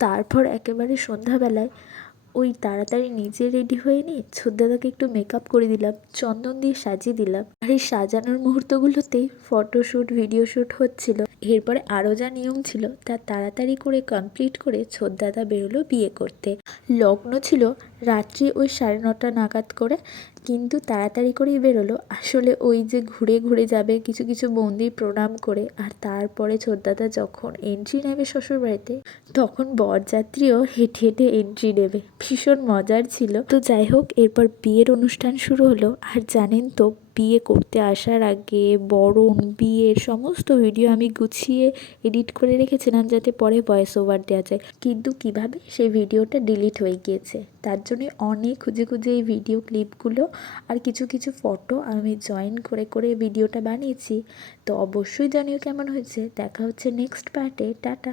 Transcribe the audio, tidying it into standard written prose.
তারপর একেবারে সন্ধ্যাবেলায় ওই তাড়াতাড়ি নিজে রেডি হয়ে নিয়ে ছোটদাদাকে একটু মেকআপ করে দিলাম, চন্দন দিয়ে সাজিয়ে দিলাম। আর এই সাজানোর মুহূর্তগুলোতেই ফটোশ্যুট ভিডিও শ্যুট হচ্ছিল। এরপরে আরও যা নিয়ম ছিল তা তাড়াতাড়ি করে কমপ্লিট করে ছোটদাদা বেরোলো বিয়ে করতে। লগ্ন ছিল রাত্রি ওই 9:30 নাগাদ করে, কিন্তু তাড়াতাড়ি করেই বেরোলো। আসলে ওই যে ঘুরে ঘুরে যাবে কিছু কিছু মন্দির প্রণাম করে, আর তারপরে ছোটদাদা যখন এন্ট্রি নেবে শ্বশুরবাড়িতে তখন বরযাত্রীও হেঁটে হেঁটে এন্ট্রি নেবে। ভীষণ মজার ছিল। তো যাই হোক, এরপর বিয়ের অনুষ্ঠান শুরু হলো। আর জানেন তো, বিয়ে করতে আসার আগে বরণ বিয়ের সমস্ত ভিডিও আমি গুছিয়ে এডিট করে রেখেছিলাম যাতে পরে ভয়েস ওভার দেওয়া যায়, কিন্তু কিভাবে সেই ভিডিওটা ডিলিট হয়ে গিয়েছে। তার জন্য অনেক খুঁজে খুঁজে এই ভিডিও ক্লিপগুলো আর কিছু কিছু ফটো আমি জয়েন করে করে ভিডিওটা বানিয়েছি। তো অবশ্যই জানিও কেমন হয়েছে। দেখা হচ্ছে নেক্সট পার্টে। টাটা।